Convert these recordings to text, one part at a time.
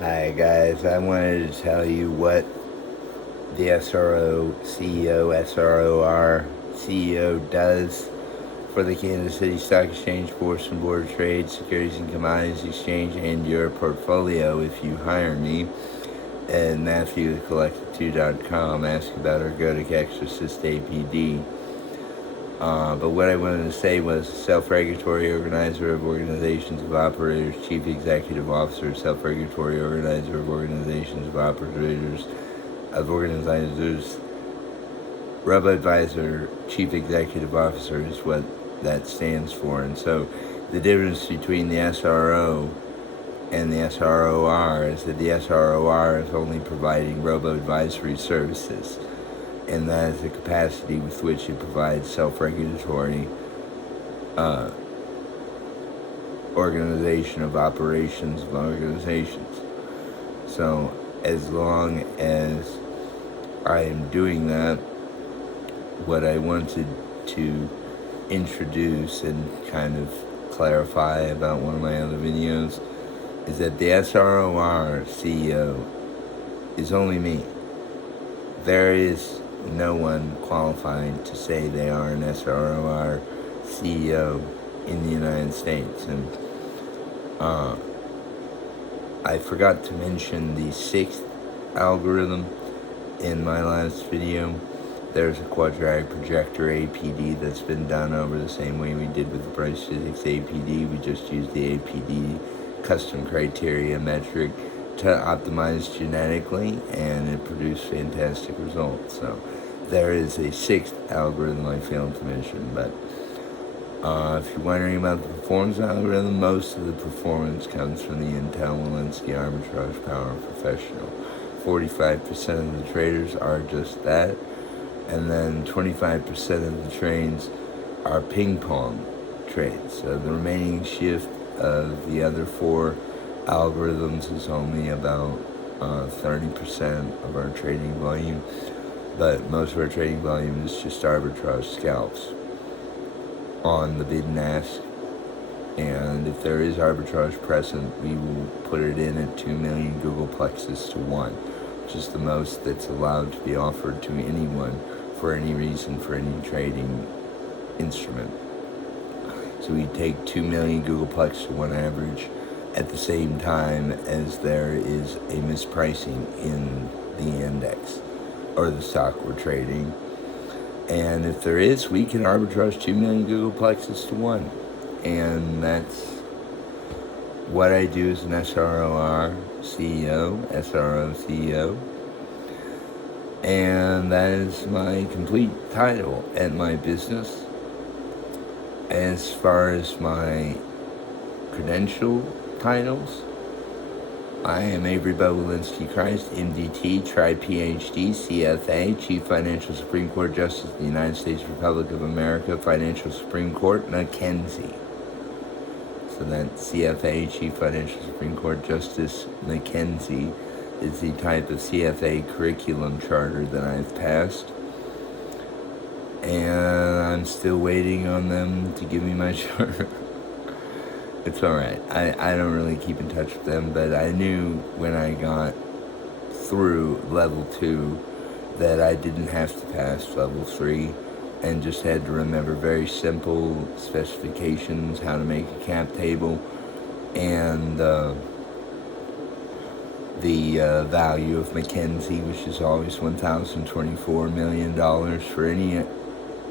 Hi guys, I wanted to tell you what the SRO CEO, SROR CEO does for the Kansas City Stock Exchange, Bourse and Board of Trade, Securities and Commodities Exchange, and your portfolio if you hire me at MatthewTheCollected2.com. Ask about or go to Exorcist APD. But what I wanted to say was self-regulatory organizer of organizations of operators, chief executive officer, self-regulatory organizer of organizations of operators, robo-advisor, chief executive officer is what that stands for. And so the difference between the SRO and the SROR is that the SROR is only providing robo-advisory services, and that is the capacity with which it provides self-regulatory organization of operations of organizations. So as long as I am doing that, what I wanted to introduce and kind of clarify about one of my other videos is that the SROR CEO is only me. There is no one qualified to say they are an SROR CEO in the United States. And I forgot to mention the sixth algorithm in my last video. There's a quadratic projector APD that's been done over the same way we did with the price physics APD. We just used the APD custom criteria metric to optimize genetically, and it produced fantastic results. So there is a sixth algorithm I failed to mention, but if you're wondering about the performance algorithm, most of the performance comes from the Intel Walensky Arbitrage Power Professional. 45% of the traders are just that, and then 25% of the trades are ping pong trades. So the remaining shift of the other four algorithms is only about 30% of our trading volume, but most of our trading volume is just arbitrage scalps on the bid and ask. And if there is arbitrage present, we will put it in at 2 million Google plexes to 1, which is the most that's allowed to be offered to anyone for any reason for any trading instrument. So we take 2 million Google plex to 1 average at the same time as there is a mispricing in the index or the stock we're trading. And if there is, we can arbitrage 2 million Google plexes to 1. And that's what I do as an SROR CEO, SRO CEO. And that is my complete title at my business. As far as my credential titles, I am Avery Walensky Christ, MDT, Tri-PhD, CFA, Chief Financial Supreme Court Justice of the United States Republic of America, Financial Supreme Court, Mackenzie. So that CFA, Chief Financial Supreme Court Justice Mackenzie, is the type of CFA curriculum charter that I've passed. And I'm still waiting on them to give me my charter. It's alright. I don't really keep in touch with them, but I knew when I got through level 2 that I didn't have to pass level 3 and just had to remember very simple specifications, how to make a cap table, and the value of Mackenzie, which is always $1,024 million for any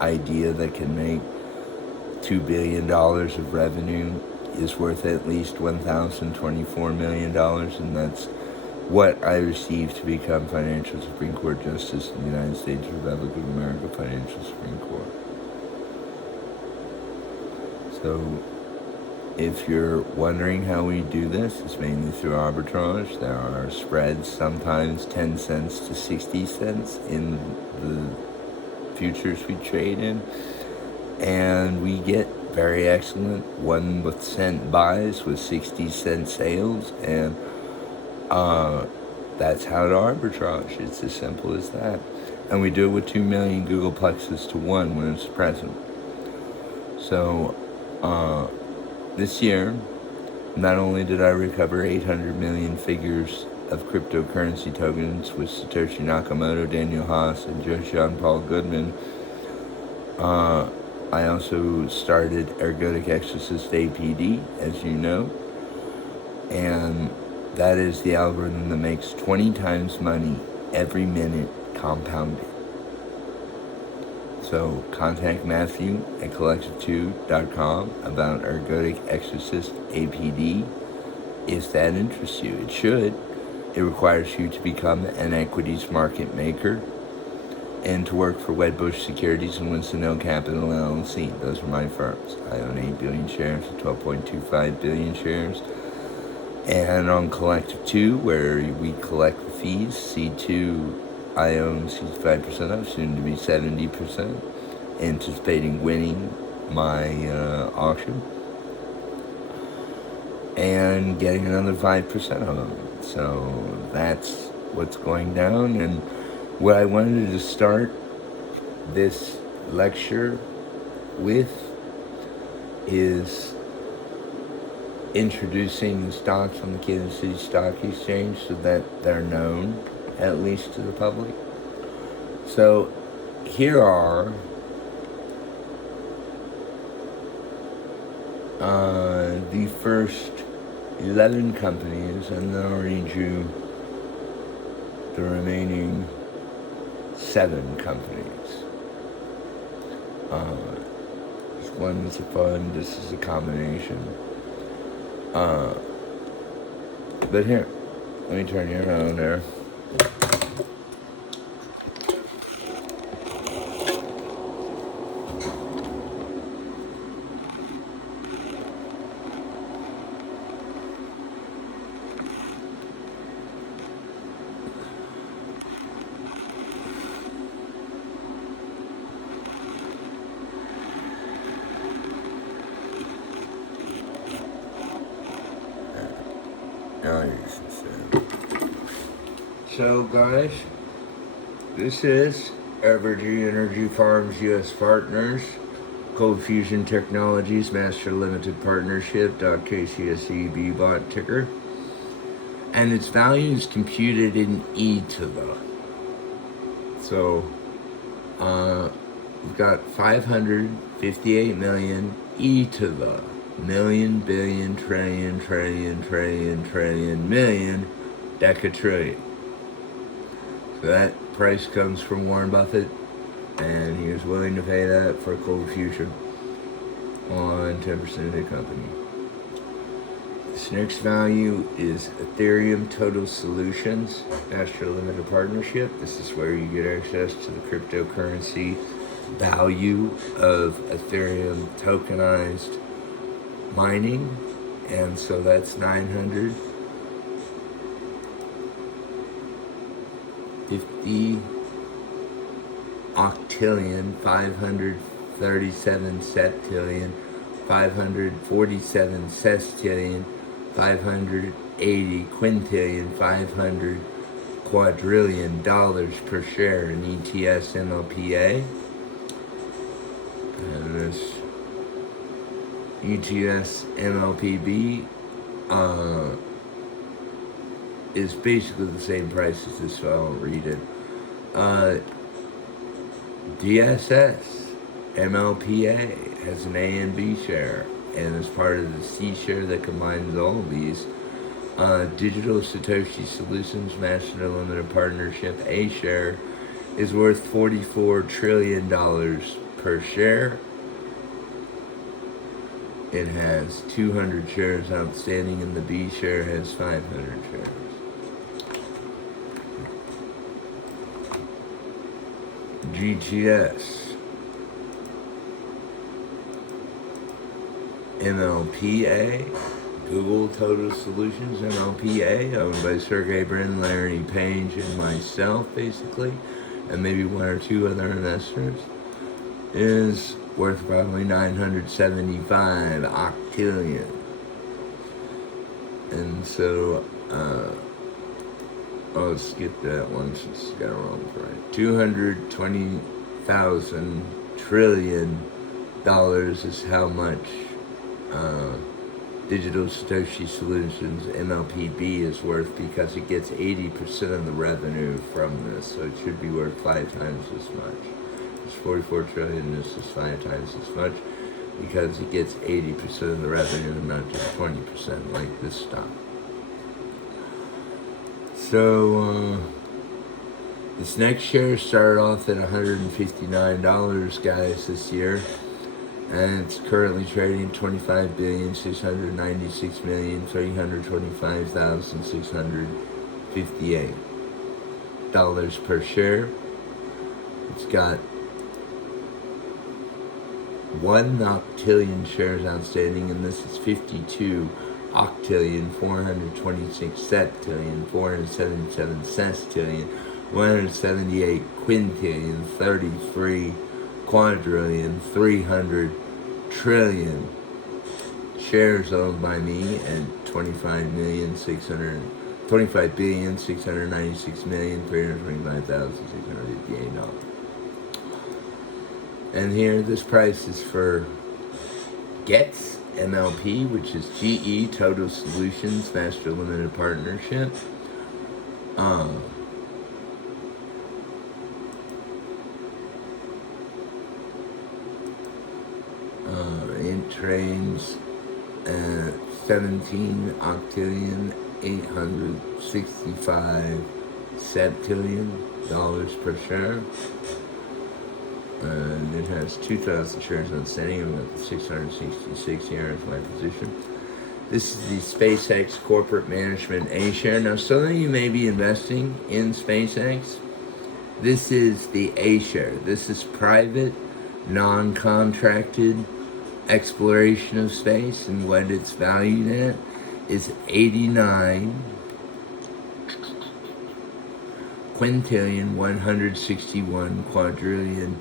idea that can make $2 billion of revenue is worth at least $1,024 million, and that's what I received to become Financial Supreme Court Justice in the United States Republic of America, Financial Supreme Court. So if you're wondering how we do this, it's mainly through arbitrage. There are spreads, sometimes 10 cents to 60 cents in the futures we trade in, and we get very excellent 1 cent buys with 60-cent sales, and that's how to arbitrage. It's as simple as that. And we do it with 2 million Google plexes to 1 when it's present. So this year, Not only did I recover 800 million figures of cryptocurrency tokens with Satoshi Nakamoto, Daniel Haas, and Jean-Paul Goodman, I also started Ergodic Exorcist APD, as you know, and that is the algorithm that makes 20 times money every minute compounded. So contact Matthew at collective2.com about Ergodic Exorcist APD if that interests you. It should. It requires you to become an equities market maker and to work for Wedbush Securities and Winston Capital LLC. Those are my firms. I own 8 billion shares, 12.25 billion shares. And on Collective 2, where we collect the fees, C2 I own 65% of, soon to be 70%, anticipating winning my auction and getting another 5% of them. So that's what's going down. And what I wanted to start this lecture with is introducing the stocks on the Kansas City Stock Exchange so that they're known, at least to the public. So here are the first 11 companies, and then I'll read you the remaining 7 companies. This one is a fund, this is a combination. But here, let me turn you around there. So guys, this is Evergy Energy Farms U.S. Partners, Cold Fusion Technologies Master Limited Partnership, KCSEBBOT ticker, and its value is computed in E to the. So we've got 558 million E to the million, billion, trillion, million, decatrillion. So that price comes from Warren Buffett, and he was willing to pay that for Cold Fusion on 10% of the company. This next value is Ethereum Total Solutions, Master Limited Partnership. This is where you get access to the cryptocurrency value of Ethereum tokenized mining, and so that's 950 octillion, 537 septillion, 547 sestillion, 580 quintillion, 500 quadrillion dollars per share in ETS MLPA. And this ETS MLPB is basically the same price as this, so I won't read it. DSS MLPA has an A and B share, and as part of the C share that combines all of these, Digital Satoshi Solutions Master Limited Partnership A share is worth $44 trillion per share. It has 200 shares outstanding, and the B share has 500 shares. GTS MLPA, Google Total Solutions MLPA, owned by Sergey Brin, Larry Page, and myself, basically, and maybe 1 or 2 other investors, is worth probably 975 octillion. And so, I'll skip that one since it's got it wrong right. 220,000 trillion dollars is how much Digital Satoshi Solutions MLPB is worth, because it gets 80% of the revenue from this, so it should be worth 5 times as much. It's 44 trillion, this is 5 times as much, because it gets 80% of the revenue and not just 20% like this stock. So, this next share started off at $159, guys, this year. And it's currently trading $25,696,325,658 per share. It's got 1 octillion shares outstanding, and this is 52 octillion, 426 septillion, 477 sestillion, 178 quintillion, 33 quadrillion, 300 trillion shares owned by me, and 25,696,325,658 And here, this price is for GETS MLP, which is GE Total Solutions Master Limited Partnership. It trades at 17 octillion, 865 septillion dollars per share. And it has 2,000 shares outstanding. I'm at the 666 here is my position. This is the SpaceX Corporate Management A share. Now, some of you may be investing in SpaceX. This is the A share. This is private, non-contracted exploration of space, and what it's valued at is 89 quintillion, 161 quadrillion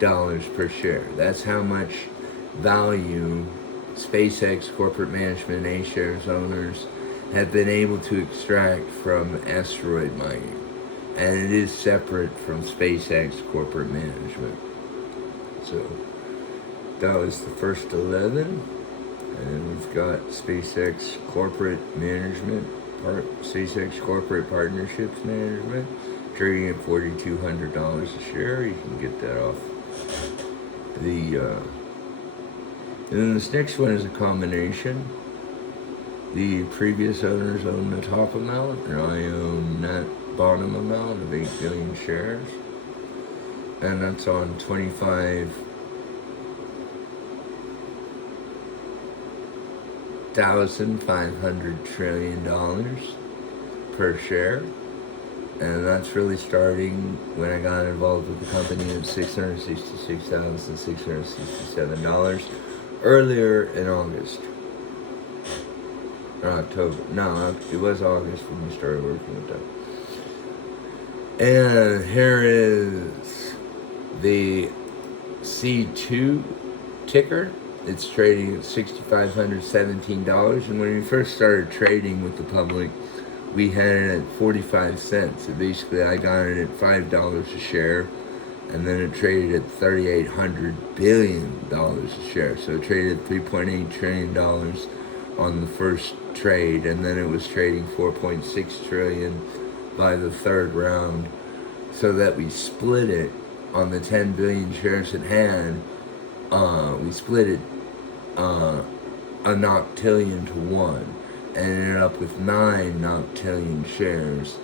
dollars per share. That's how much value SpaceX Corporate Management A shares owners have been able to extract from asteroid mining, and it is separate from SpaceX Corporate Management. So that was the first 11, and we've got SpaceX Corporate Management, SpaceX Corporate Partnerships Management, trading at $4,200 a share. You can get that off the, and then this next one is a combination. The previous owners own the top amount, and I own that bottom amount of 8 billion shares, and that's on 25,500 trillion dollars per share. And that's really starting when I got involved with the company at $666,667 earlier in August. Or October. No, it was August when we started working with them. And here is the C2 ticker. It's trading at $6,517. And when we first started trading with the public, we had it at 45 cents. So basically, I got it at $5 a share, and then it traded at $3,800 billion a share. So it traded $3.8 trillion on the first trade, and then it was trading $4.6 trillion by the third round, so that we split it on the 10 billion shares it had. We split it a noctillion to 1. And ended up with 9 noctillion shares.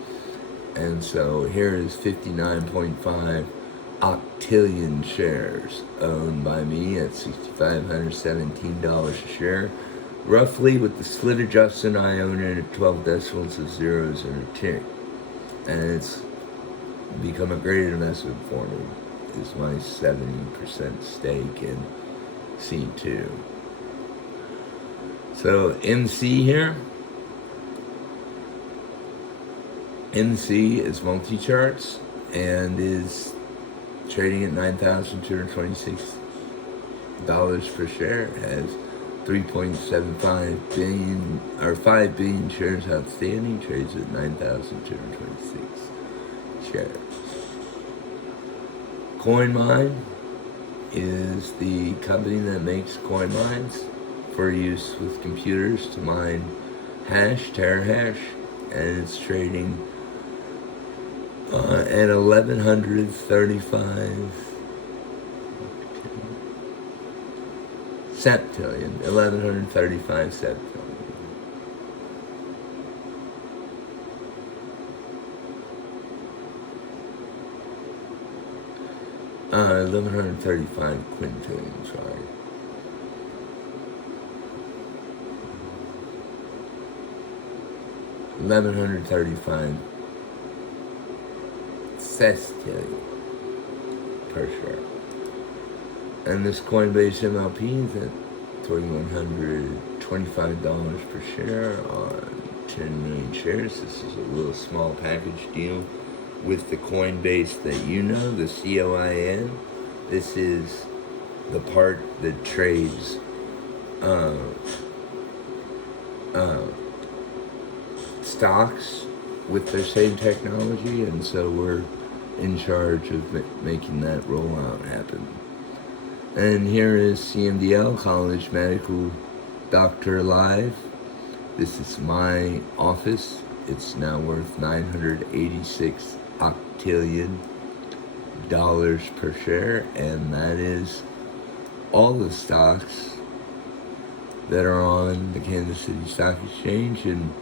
And so here is 59.5 octillion shares owned by me at $6,517 a share. Roughly, with the split adjustment, I own it at 12 decimals of zeros and a tick. And it's become a great investment for me. It's my 70% stake in C2. So MC here, MC is multi-charts and is trading at $9,226 per share. It has 3.75 billion or 5 billion shares outstanding. Trades at 9,226 shares. CoinMine is the company that makes coin mines for use with computers to mine hash, terahash, and it's trading at 1135 septillion, 1135 septillion. Uh, 1135 quintillion, sorry. $1,135 sestillion per share. And this Coinbase MLP is at $2,125 per share on 10 million shares. This is a little small package deal with the Coinbase that you know, the COIN. This is the part that trades stocks with their same technology, and so we're in charge of making that rollout happen. And here is CMDL, College Medical Doctor Live. This is my office. It's now worth 986 octillion dollars per share, and that is all the stocks that are on the Kansas City Stock Exchange. And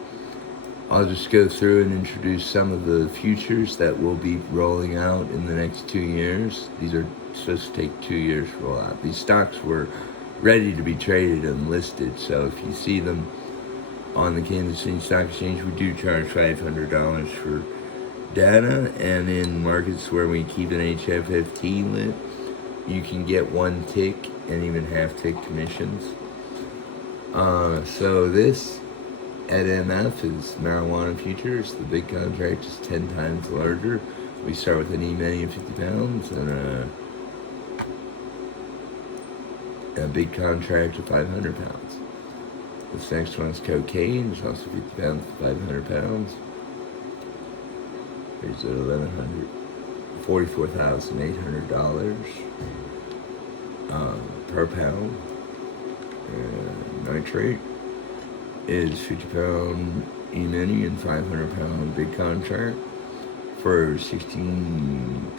I'll just go through and introduce some of the futures that will be rolling out in the next 2 years. These are supposed to take 2 years to roll out. These stocks were ready to be traded and listed, so if you see them on the Kansas City Stock Exchange, we do charge $500 for data, and in markets where we keep an HFFT lit, you can get 1 tick and even half tick commissions. So this at MF is marijuana futures. The big contract is 10 times larger. We start with an E-mini of 50 pounds and a big contract of 500 pounds. This next one's cocaine. It's also 50 pounds for 500 pounds. Here's at $44,800 per pound. Nitrate is 50 pound E-mini and 500 pound big contract for $16,000.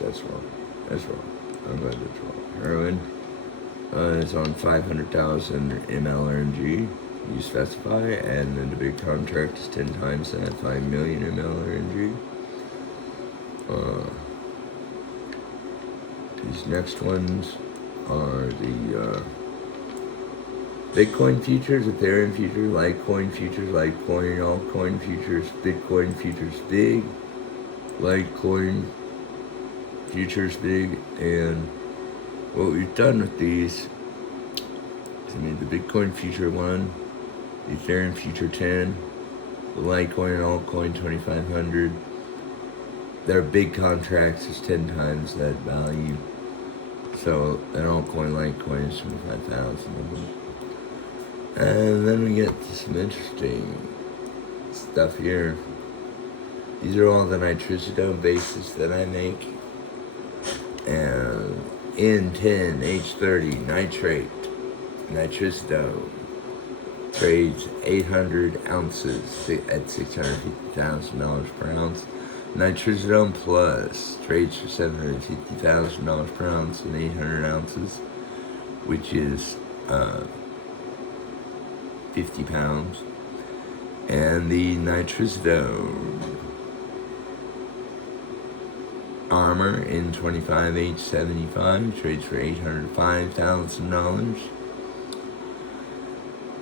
That's wrong. I'm glad that's wrong. Heroin is on 500,000 mLRNG. You specify, and then the big contract is 10 times that, 5 million mLRNG. These next ones are the Bitcoin futures, Ethereum futures, Litecoin futures, Litecoin, altcoin futures, Bitcoin futures big, Litecoin futures big, and what we've done with these is we made the Bitcoin future 1, the Ethereum future 10, the Litecoin and altcoin 2,500. Their big contracts is 10 times that value. So an altcoin, Litecoin is 25,000 of them. And then we get to some interesting stuff here. These are all the nitrisodome bases that I make. And N10, H30, nitrate, nitrisodome, trades 800 ounces at $650,000 per ounce. Nitrisodome Plus trades for $750,000 per ounce and 800 ounces, which is 50 pounds. And the nitrisodome Armor in 25H75 trades for $805,000.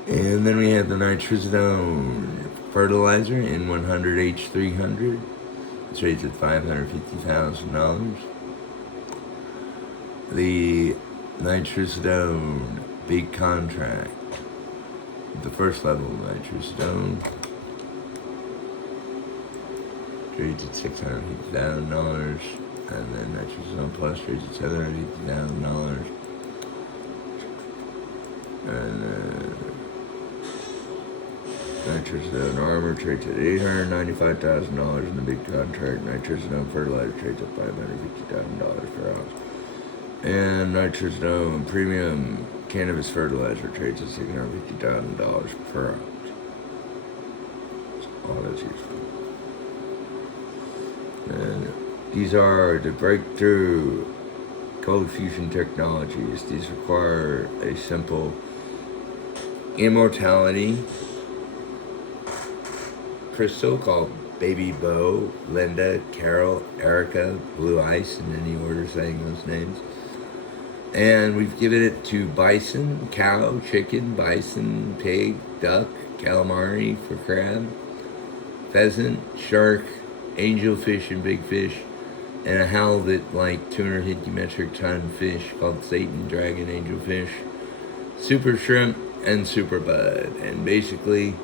And then we have the nitrisodome fertilizer in 100H300. It trades at $550,000. The nitrisodome big contract, the first level of nitrisodome, trades at $650,000, and then nitrisodome plus trades at $750,000. And nitrisodome armor trades at $895,000 in the big contract. Nitrisodome fertilizer trades at $550,000 per ounce. And nitrogen premium cannabis fertilizer trades at $650,000 per ounce. All that's useful. And these are the breakthrough cold fusion technologies. These require a simple immortality crystal called Baby Bo, Linda, Carol, Erica, Blue Ice, in any order saying those names. And we've given it to bison, cow, chicken, bison, pig, duck, calamari for crab, pheasant, shark, angelfish and big fish, and a halibut like 250 metric ton fish called Satan, dragon, angelfish, super shrimp, and super bud. And basically,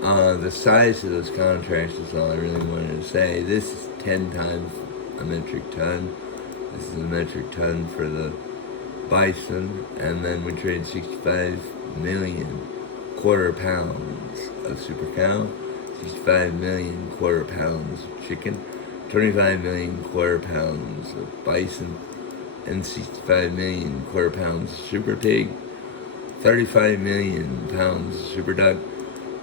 the size of those contracts is all I really wanted to say. This is 10 times a metric ton. This is a metric ton for the bison, and then we trade 65 million quarter pounds of super cow, 65 million quarter pounds of chicken, 25 million quarter pounds of bison, and 65 million quarter pounds of super pig, 35 million pounds of super duck.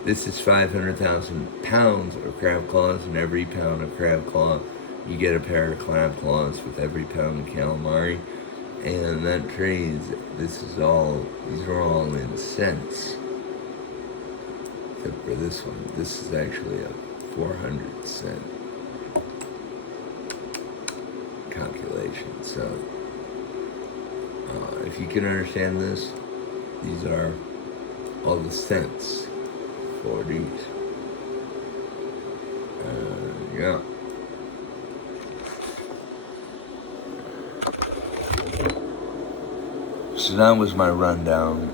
This is 500,000 pounds of crab claws, and every pound of crab claw, you get a pair of crab claws with every pound of calamari. And that trades, these are all in cents. Except for this one. This is actually a 400-cent calculation. So, if you can understand this, these are all the cents for these. Yeah. So that was my rundown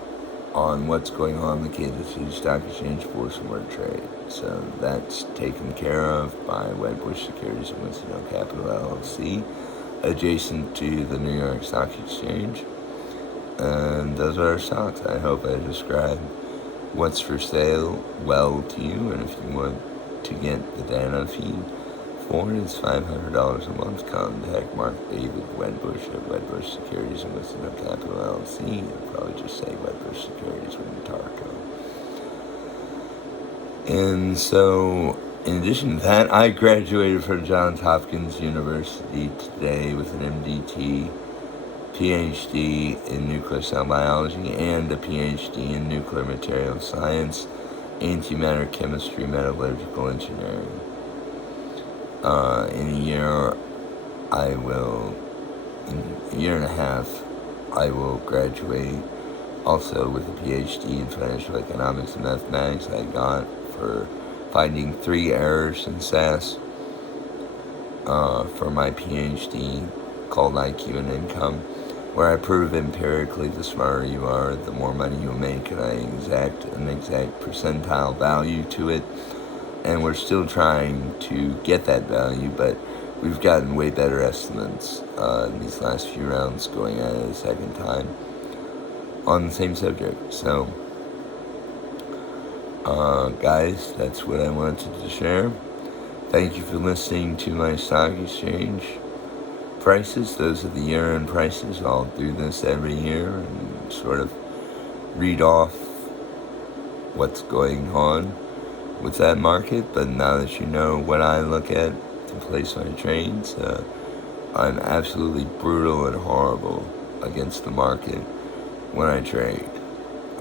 on what's going on in the Kansas City Stock Exchange Force and Word Trade. So that's taken care of by Wedbush Securities and Winston Capital LLC, adjacent to the New York Stock Exchange. And those are our stocks. I hope I described what's for sale well to you. And if you want to get the data feed for it, it's $500 a month. Contact Mark David Wedbush at Wedbush Securities and Winston Capital LLC. I'll probably just say Wedbush Securities with Tarco. And so, in addition to that, I graduated from Johns Hopkins University today with an MDT, PhD in nuclear cell biology, and a PhD in nuclear material science, antimatter chemistry, metallurgical engineering. In a year and a half, I will graduate also with a PhD in financial economics and mathematics I got for finding 3 errors in SAS for my PhD called IQ and Income, where I prove empirically the smarter you are, the more money you make, and I exact an exact percentile value to it. And we're still trying to get that value, but we've gotten way better estimates in these last few rounds, going at it a second time on the same subject. So, guys, that's what I wanted to share. Thank you for listening to my stock exchange prices. Those are the year-end prices. I'll do this every year and sort of read off what's going on with that market. But now that you know what I look at to place my trades, I'm absolutely brutal and horrible against the market when I trade.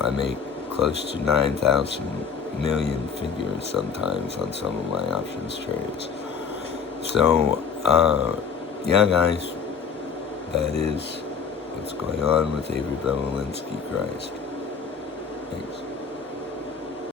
I make close to 9,000 million figures sometimes on some of my options trades. So, yeah, guys, that is what's going on with Avery Bemelinski Christ. Thanks.